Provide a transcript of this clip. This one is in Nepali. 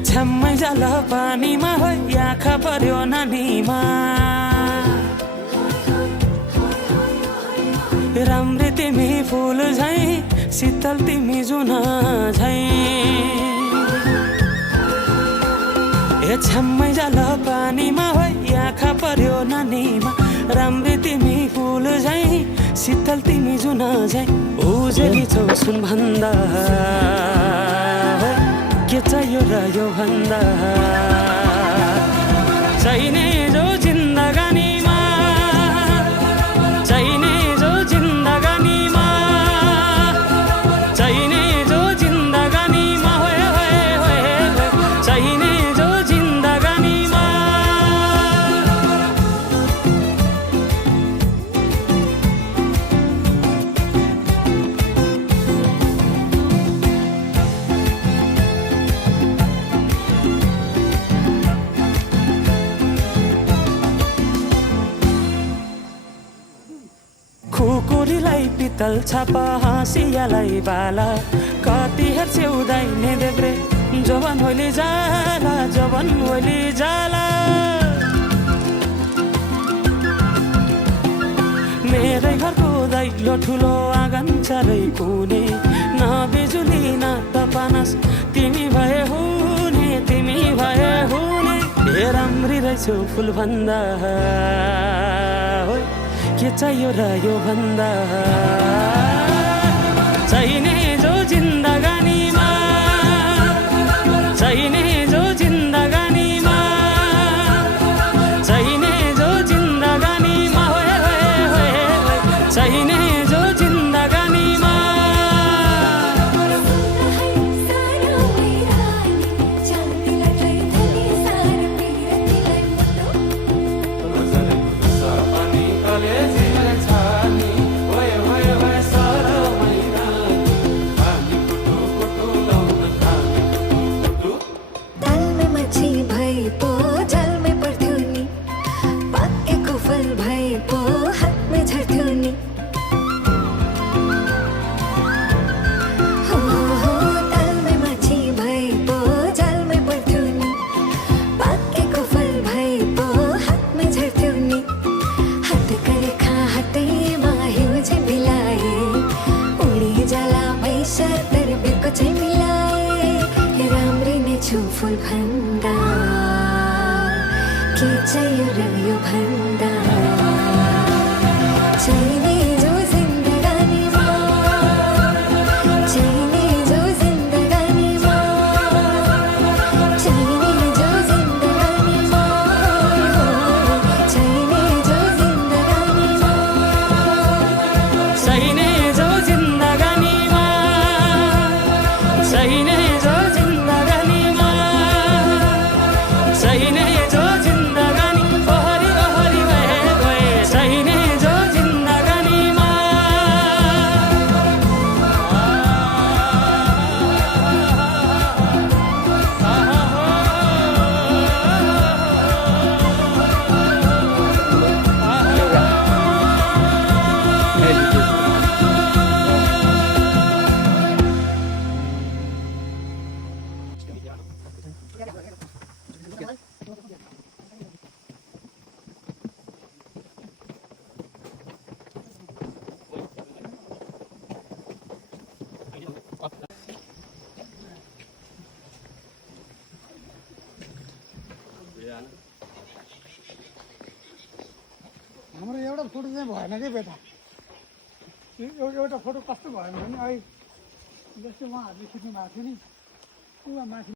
छ्याम्मै जाल पानीमा हो आँखा पर्यो नानीमा राम्री तिमी फुल झैं शीतल तिमी जुन झैं छ्याम्मै जाल पानीमा हो आँखा पर्यो नानीमा राम्री तिमी फुल झैं शीतल तिमी जुन झैं उजेली छौ सुन भन्दा के चाहियो र यो भन्दा चाहिने जो जिन्दगानीमा चाहिने जो जिन्दगानीमा चाहिने जो जिन्दगानीमा होए होए होए चाहिने जो जिन्दगानीमा खुकुरीलाई पितल छापा हाँसियालाई बाला कति हेर्छौ दाइने देब्रे जवन होली जाला जवन होली जाला मेरै घरको दैलो ठुलो आँगन चारै कुने न बिजुली न त पानस तिमी भए हुने तिमी भए हुने हे राम्री रहेछौ फुल भन्दा के चाहियो र यो भन्दा चाहिने जो जिन्दगानीमा चाहिने जो जिन्दगानीमा चाहिने जो जिन्दगानीमा होए होए होए चाहिने जो जिन्दगानीमा फुल भन्दा के चाहियो र यो भन्दा चाहिने जो जिन्दगानीमा चाहिने जो जिन्दगानीमा चाहिने जो जिन्दगानीमा चाहिने जो जिन्दगानीमा चाहिने जो जिन्दगानीमा चाहिने जो चाहिने जो जिन्दगानी ओहरी ओहरी भए गए चाहिने जो जिन्दगानीमा हाम्रो एउटा फोटो चाहिँ भएन कि बेटा एउटा फोटो कस्तो भएन भने अहिले जस्तै उहाँहरूले खिच्नु भएको थियो नि उहाँ माथि